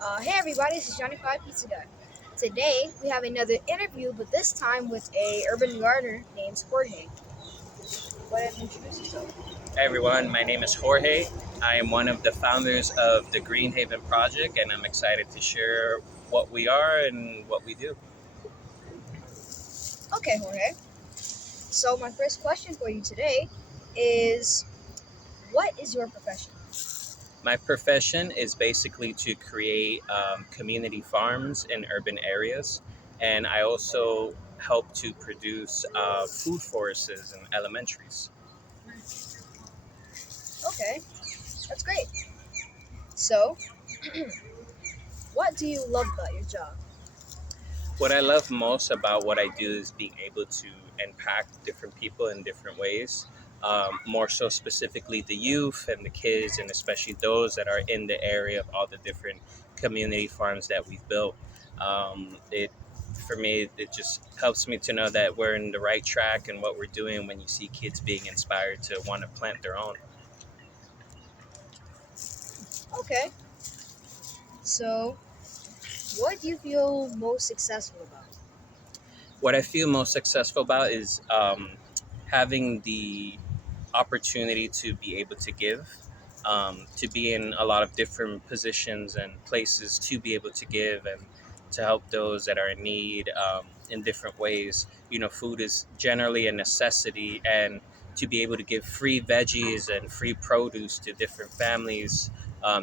Hey everybody, this is Johnny Five Pizza Guy. Today we have another interview, but this time with a urban gardener named Jorge. Go ahead and introduce yourself. Hey everyone, my name is Jorge. I am one of the founders of the Greenhaven Project, and I'm excited to share what we are and what we do. Okay, Jorge. So my first question for you today is, what is your profession? My profession is basically to create community farms in urban areas, and I also help to produce food forests in elementaries. Okay, that's great. So, what do you love about your job? What I love most about what I do is being able to impact different people in different ways. More so specifically the youth and the kids, and especially those that are in the area of all the different community farms that we've built. It For me, it just helps me to know that we're in the right track and what we're doing when you see kids being inspired to want to plant their own. Okay, so what do you feel most successful about? What I feel most successful about is having the opportunity to be able to give, to be in a lot of different positions and places to be able to give and to help those that are in need in different ways. Food is generally a necessity, and to be able to give free veggies and free produce to different families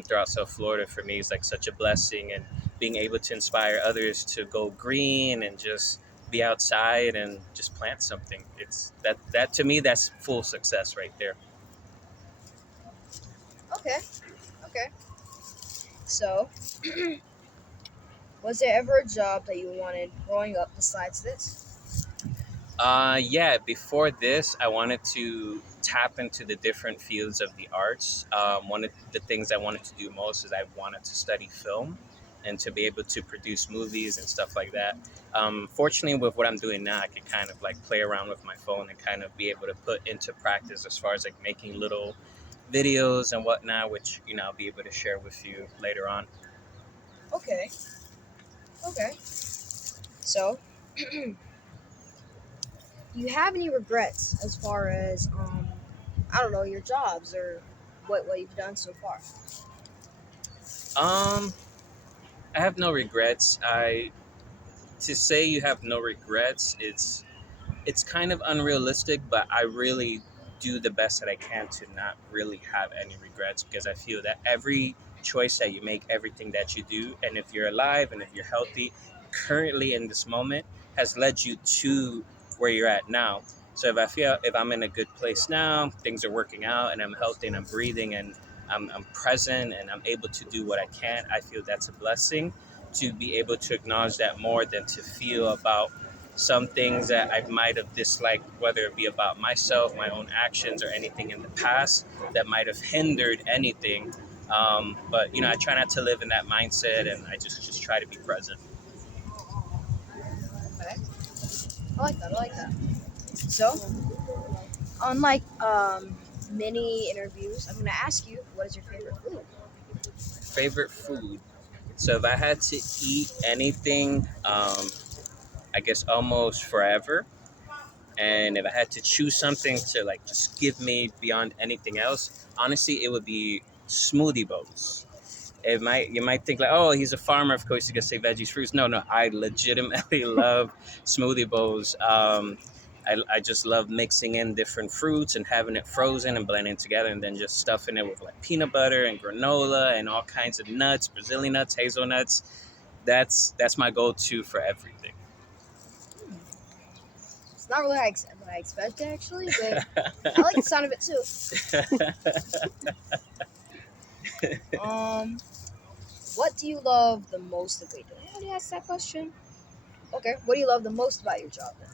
throughout South Florida for me is like such a blessing. And being able to inspire others to go green and just be outside and just plant something. It's that to me that's full success right there. Okay, okay. So, was there ever a job that you wanted growing up besides this? Yeah, before this, I wanted to tap into the different fields of the arts. One of the things I wanted to do most is I wanted to study film and to be able to produce movies and stuff like that. Fortunately, with what I'm doing now, I can kind of like play around with my phone and kind of be able to put into practice as far as like making little videos and whatnot, which I'll be able to share with you later on. Okay, okay. So, do you have any regrets as far as I don't know, your jobs or what you've done so far? Um, I have no regrets. I To say you have no regrets, it's kind of unrealistic, but I really do the best that I can to not really have any regrets, because I feel that every choice that you make, everything that you do, and if you're alive and if you're healthy currently in this moment, has led you to where you're at now. So if I'm in a good place now, things are working out and I'm healthy and I'm breathing and I'm present and I'm able to do what I can, I feel that's a blessing to be able to acknowledge that more than to feel about some things that I might have disliked, whether it be about myself, my own actions, or anything in the past that might have hindered anything. But I try not to live in that mindset, and I just try to be present. Okay, I like that. I like that. So, unlike many interviews, I'm gonna ask you, what is your favorite food? Favorite food. So if I had to eat anything, I guess almost forever. And if I had to choose something to like just give me beyond anything else, honestly, it would be smoothie bowls. You might think like, oh, he's a farmer, of course he's gonna say veggies, fruits. No, I legitimately love smoothie bowls. I just love mixing in different fruits and having it frozen and blending together, and then just stuffing it with like peanut butter and granola and all kinds of nuts, Brazilian nuts, hazelnuts. That's my go-to for everything. Hmm. It's not really what I expected actually, but I like the sound of it too. Um, what do you love the most? Wait, did I already ask that question? Okay, what do you love the most about your job then?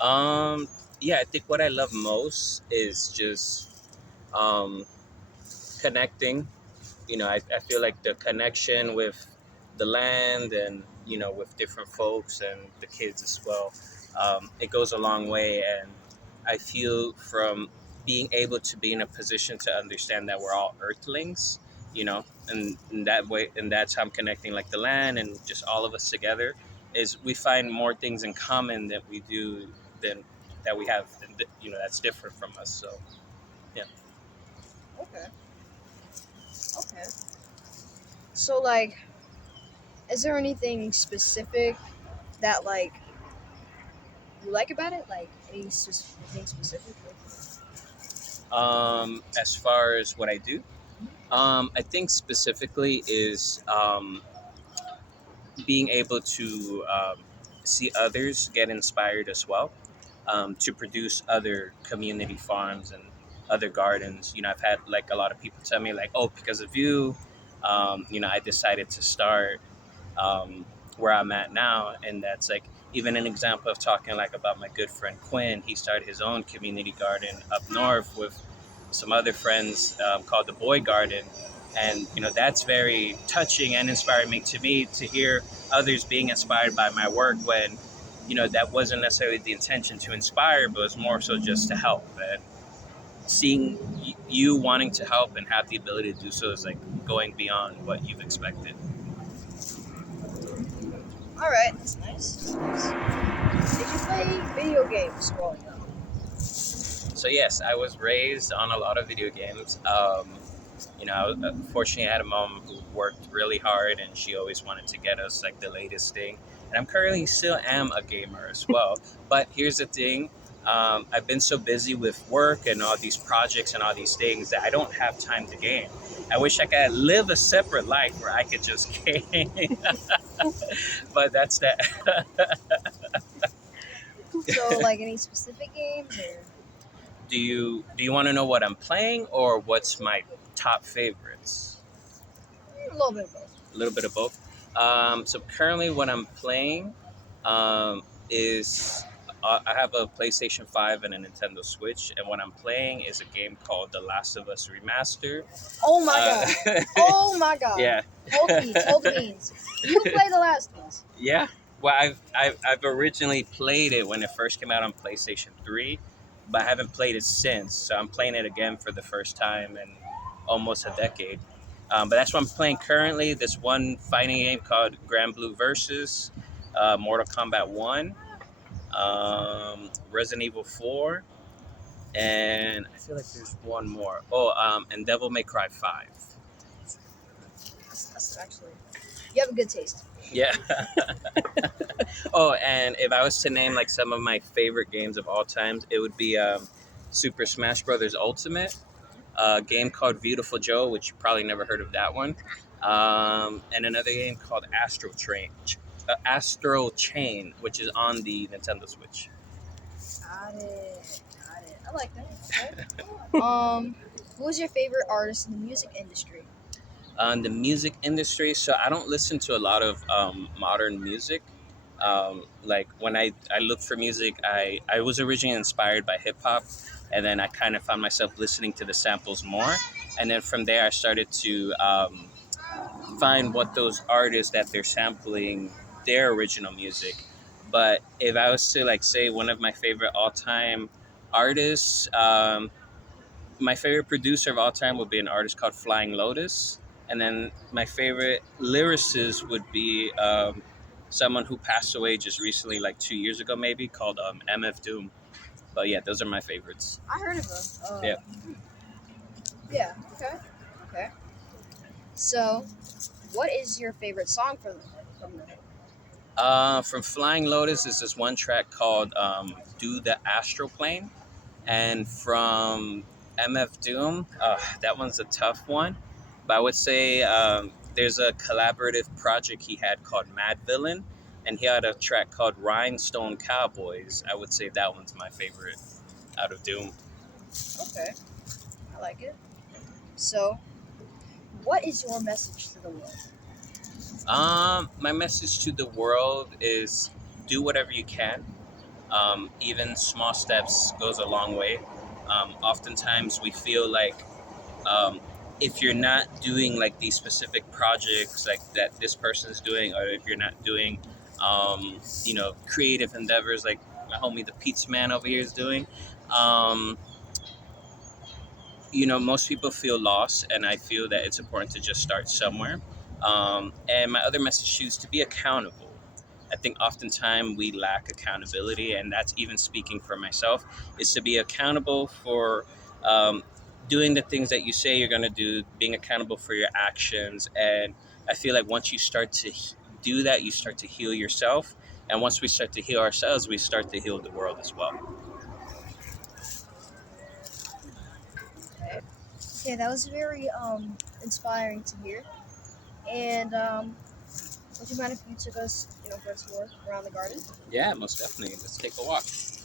um, yeah, I think what I love most is just um, connecting. I feel like the connection with the land and with different folks and the kids as well, it goes a long way. And I feel from being able to be in a position to understand that we're all earthlings, you know and that way, and that's how I'm connecting like the land and just all of us together. Is we find more things in common that we do than that we have, that's different from us. So yeah. Okay. Okay. So like, is there anything specific that like you like about it? Like anything specific? As far as what I do, I think specifically is being able to see others get inspired as well, to produce other community farms and other gardens. I've had like a lot of people tell me like, oh, because of you, I decided to start um, where I'm at now, and that's like even an example of talking like about my good friend Quinn. He started his own community garden up north with some other friends, called the Boy Garden, and that's very touching and inspiring me to hear others being inspired by my work when that wasn't necessarily the intention to inspire, but it was more so just to help. And seeing you wanting to help and have the ability to do so is like going beyond what you've expected. All right, that's nice. That's nice. Did you play video games growing up? So yes, I was raised on a lot of video games. Fortunately, I had a mom who worked really hard, and she always wanted to get us like the latest thing. And I'm currently still am a gamer as well. But here's the thing: I've been so busy with work and all these projects and all these things that I don't have time to game. I wish I could live a separate life where I could just game, but that's that. So like any specific games or Do you want to know what I'm playing or what's my top favorites? a little bit of both? A little bit of both. So currently, what I'm playing is I have a PlayStation 5 and a Nintendo Switch, and what I'm playing is a game called The Last of Us Remaster. Oh my god! Oh my god! Yeah. Hold the beans! Hold the beans! You play the last ones. Yeah. Well, I've originally played it when it first came out on PlayStation 3, but I haven't played it since. So I'm playing it again for the first time in almost a decade. But that's what I'm playing currently. This one fighting game called Grand Blue Versus, Mortal Kombat 1, Resident Evil 4, and I feel like there's one more. Oh, and Devil May Cry 5. That's actually you have a good taste. Yeah. Oh, and if I was to name like some of my favorite games of all times, it would be Super Smash Brothers Ultimate, a game called Beautiful Joe, which you probably never heard of that one, and another game called Astral Chain, which is on the Nintendo Switch. Got it. Got it. I like that. Okay. Who was your favorite artist in the music industry? The music industry, so I don't listen to a lot of modern music. Like when I look for music, I was originally inspired by hip hop, and then I kind of found myself listening to the samples more. And then from there, I started to find what those artists that they're sampling their original music. But if I was to like say one of my favorite all time artists, my favorite producer of all time would be an artist called Flying Lotus. And then my favorite lyricist would be someone who passed away just recently, like 2 years ago, maybe, called MF Doom. But yeah, those are my favorites. I heard of them. Yeah. Yeah. Okay. Okay. So, what is your favorite song from them? From Flying Lotus is this one track called Do the Astral Plane. And from MF Doom, that one's a tough one. But I would say there's a collaborative project he had called Mad Villain, and he had a track called Rhinestone Cowboys. I would say that one's my favorite out of Doom. Okay. I like it. So, what is your message to the world? My message to the world is do whatever you can. Even small steps goes a long way. Oftentimes we feel like um, if you're not doing like these specific projects like that this person's doing, or if you're not doing creative endeavors like my homie the pizza man over here is doing, um, most people feel lost, and I feel that it's important to just start somewhere. And my other message is to be accountable. I think oftentimes we lack accountability, and that's even speaking for myself, is to be accountable for um, doing the things that you say you're going to do, being accountable for your actions. And I feel like once you start to do that, you start to heal yourself. And once we start to heal ourselves, we start to heal the world as well. Okay, that was very inspiring to hear. And would you mind if you took us, for a tour around the garden? Yeah, most definitely. Let's take a walk. So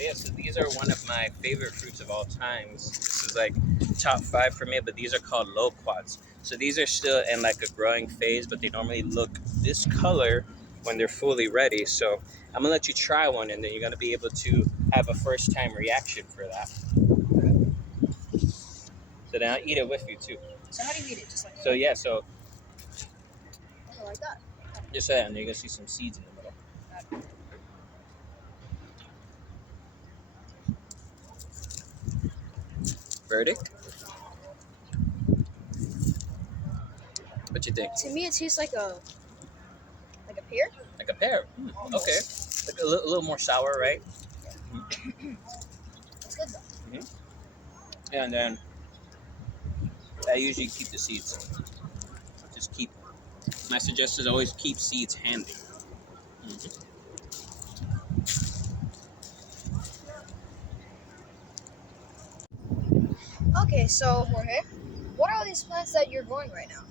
yeah, so these are one of my favorite fruits of all times. This is like top 5 for me, but these are called loquats. So these are still in like a growing phase, but they normally look this color when they're fully ready. So I'm gonna let you try one, and then you're gonna be able to have a first time reaction for that. So then I'll eat it with you too. So how do you eat it? Just like So yeah, so okay, like that. just that, and you're gonna see some seeds in the middle. Verdict? What you think? To me, it tastes like a pear. Like a pear. Okay. Like a little more sour, right? It's good though. And then I usually keep the seeds. Just keep. My suggestion is always keep seeds handy. Okay, so Jorge, what are all these plants that you're growing right now?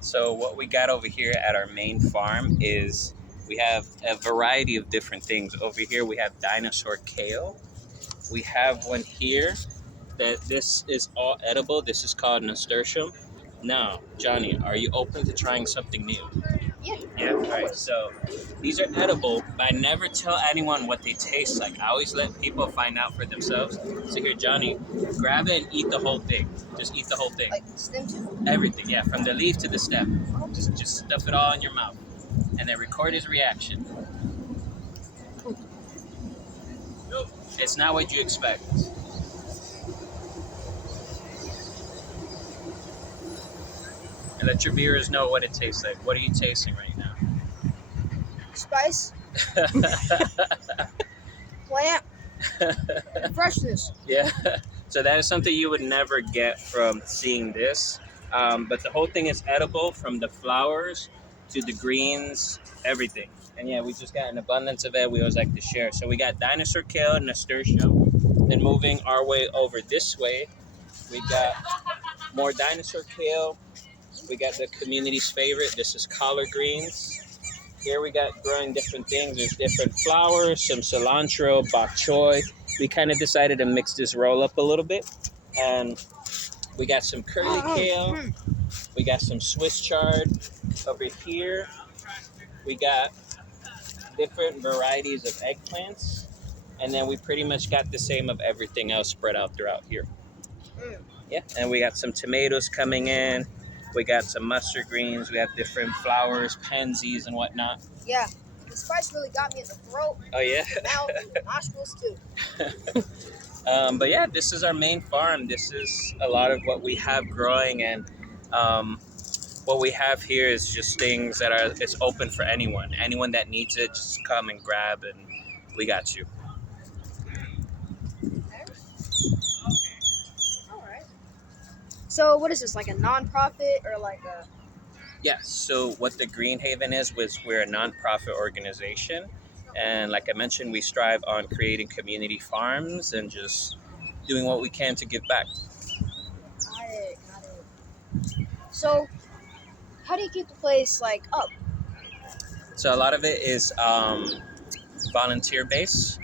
So what we got over here at our main farm is we have a variety of different things. Over here we have dinosaur kale. We have one here that this is all edible. This is called nasturtium. Now, Johnny, are you open to trying something new? Yeah. Yeah, right. So these are edible, but I never tell anyone what they taste like. I always let people find out for themselves. So here, Johnny, grab it and eat the whole thing. Just eat the whole thing. Like stem too? Everything, yeah, from the leaf to the stem. Just stuff it all in your mouth, and then record his reaction. It's not what you expect. And let your viewers know what it tastes like. What are you tasting right now? Spice, plant, and freshness. Yeah. So that is something you would never get from seeing this. But the whole thing is edible, from the flowers to the greens, everything. And yeah, we just got an abundance of it. We always like to share. So we got dinosaur kale, nasturtium. Then moving our way over this way, we got more dinosaur kale. We got the community's favorite. This is collard greens. Here we got growing different things. There's different flowers, some cilantro, bok choy. We kind of decided to mix this roll up a little bit. And we got some curly kale. We got some Swiss chard. Over here, we got different varieties of eggplants. And then we pretty much got the same of everything else spread out throughout here. Yeah, and we got some tomatoes coming in. We got some mustard greens. We have different flowers, pansies, and whatnot. Yeah, the spice really got me in the throat. Oh, yeah? The mouth, and the nostrils too. But yeah, this is our main farm. This is a lot of what we have growing, and what we have here is just things that are, it's open for anyone. Anyone that needs it, just come and grab, and we got you. So what is this, like a non-profit or like a... Yeah, so what the Green Haven is, we're a nonprofit organization. And like I mentioned, we strive on creating community farms and just doing what we can to give back. Got it. So how do you keep the place like up? So a lot of it is volunteer based.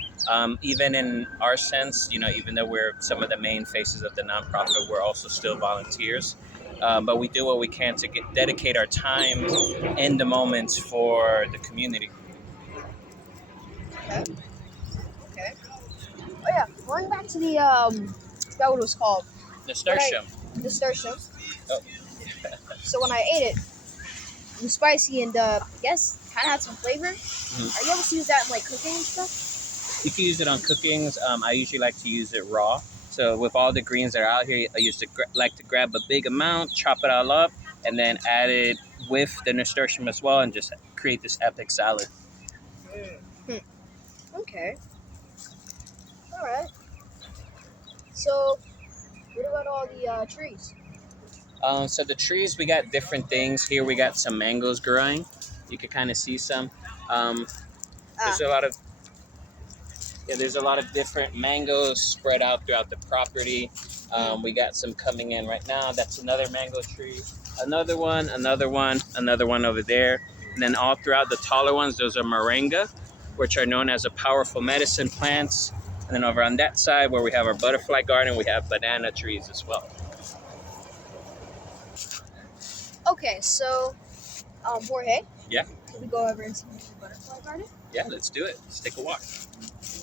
Even in our sense, even though we're some of the main faces of the nonprofit, we're also still volunteers. But we do what we can to dedicate our time in the moments for the community. Okay. Okay. Oh yeah, going back to that what it was called. Nasturtium. Nasturtium. Oh. So when I ate it, it was spicy and I guess kind of had some flavor. Are you able to use that in like cooking and stuff? You can use it on cookings. I usually like to use it raw. So with all the greens that are out here, I used to like to grab a big amount, chop it all up, and then add it with the nasturtium as well, and just create this epic salad. Okay. All right. So what about all the trees? So the trees, we got different things. Here we got some mangoes growing. You can kind of see some. Um, there's Ah, a lot of there's a lot of different mangoes spread out throughout the property. We got some coming in right now. That's another mango tree. Another one, another one, another one over there. And then all throughout the taller ones, those are moringa, which are known as a powerful medicine plants. And then over on that side where we have our butterfly garden, we have banana trees as well. okay. So, Jorge. Yeah. Can we go over and see the butterfly garden? Yeah, let's do it. Let's take a walk.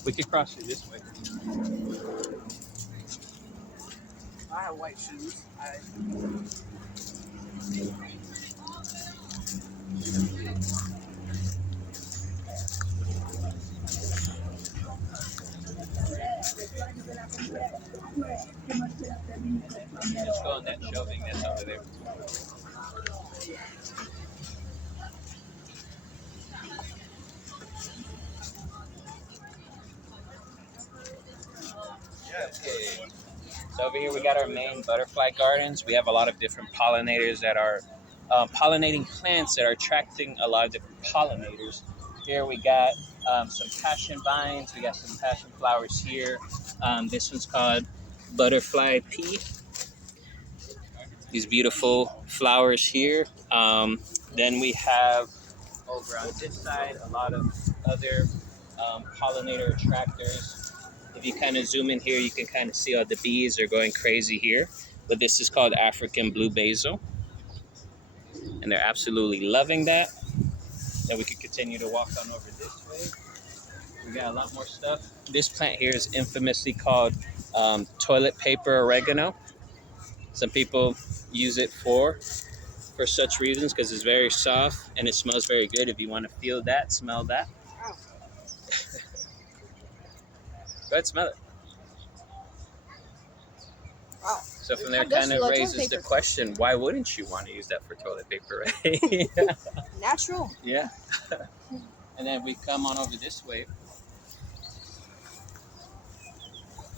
We could cross it this way. I have white shoes. Just go on that shelving that's over there. Okay. So over here we got our main butterfly gardens. We have a lot of different pollinators that are pollinating plants that are attracting a lot of different pollinators. Here we got some passion vines. We got some passion flowers here. This one's called butterfly pea. These beautiful flowers here. Then we have over on this side a lot of other pollinator attractors. If you kind of zoom in here, you can kind of see all the bees are going crazy here. But this is called African blue basil. And they're absolutely loving that. Then we can continue to walk on over this way. We got a lot more stuff. This plant here is infamously called toilet paper oregano. Some people use it for such reasons because it's very soft and it smells very good. If you want to feel that, smell that. Wow. Go ahead, smell it. Wow. So from It there, kinda does kind feel of like raises toilet the paper. question: why wouldn't you want to use that for toilet paper, right? Natural. Yeah. And then we come on over this way,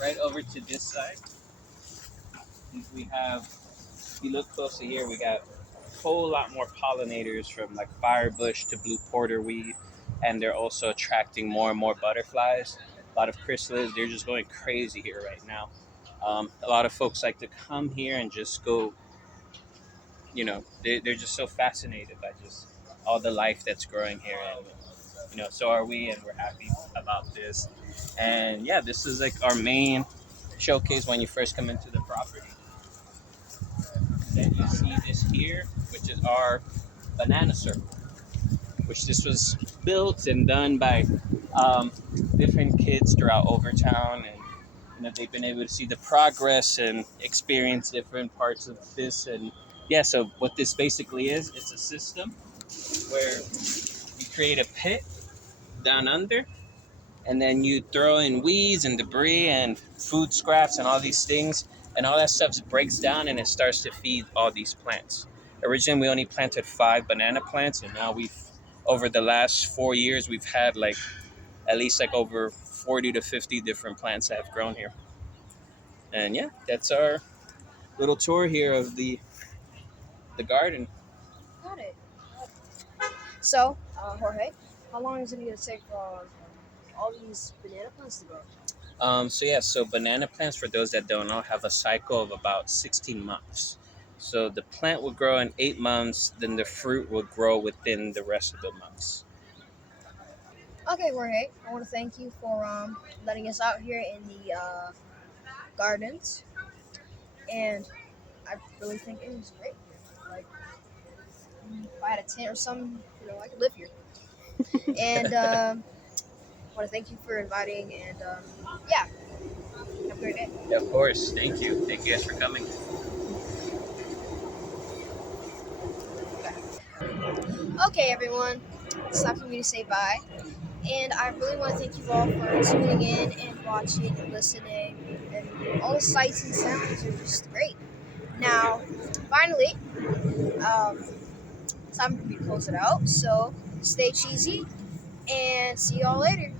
right over to this side. We have, if you look closer here, we got a whole lot more pollinators from like firebush to blue porterweed, and they're also attracting more and more butterflies. A lot of chrysalids, they're just going crazy here right now. A lot of folks like to come here and just go, they're just so fascinated by just all the life that's growing here. And, so are we, and we're happy about this. And yeah, this is like our main showcase when you first come into the property. Then you see this here, which is our banana circle, which this was built and done by different kids throughout Overtown, and they've been able to see the progress and experience different parts of this. And yeah, so what this basically is, it's a system where you create a pit down under, and then you throw in weeds and debris and food scraps and all these things, and all that stuff breaks down and it starts to feed all these plants. Originally, we only planted 5 banana plants, and now over the last 4 years, we've had like at least like over 40 to 50 different plants that have grown here. And yeah, that's our little tour here of the garden. Got it. So, Jorge, how long is it going to take for all these banana plants to grow? So banana plants, for those that don't know, have a cycle of about 16 months. So the plant will grow in 8 months, then the fruit will grow within the rest of the months. Okay, Jorge, I want to thank you for letting us out here in the gardens, and I really think it was great. Like, if I had a tent or something, I could live here. And I want to thank you for inviting, and yeah, have a great day. Yeah, of course. Thank you. Thank you guys for coming. Okay, everyone, it's time for me to say bye. And I really want to thank you all for tuning in and watching and listening. And all the sights and sounds are just great. Now, finally, it's time for me to close it out. So stay cheesy and see y'all later.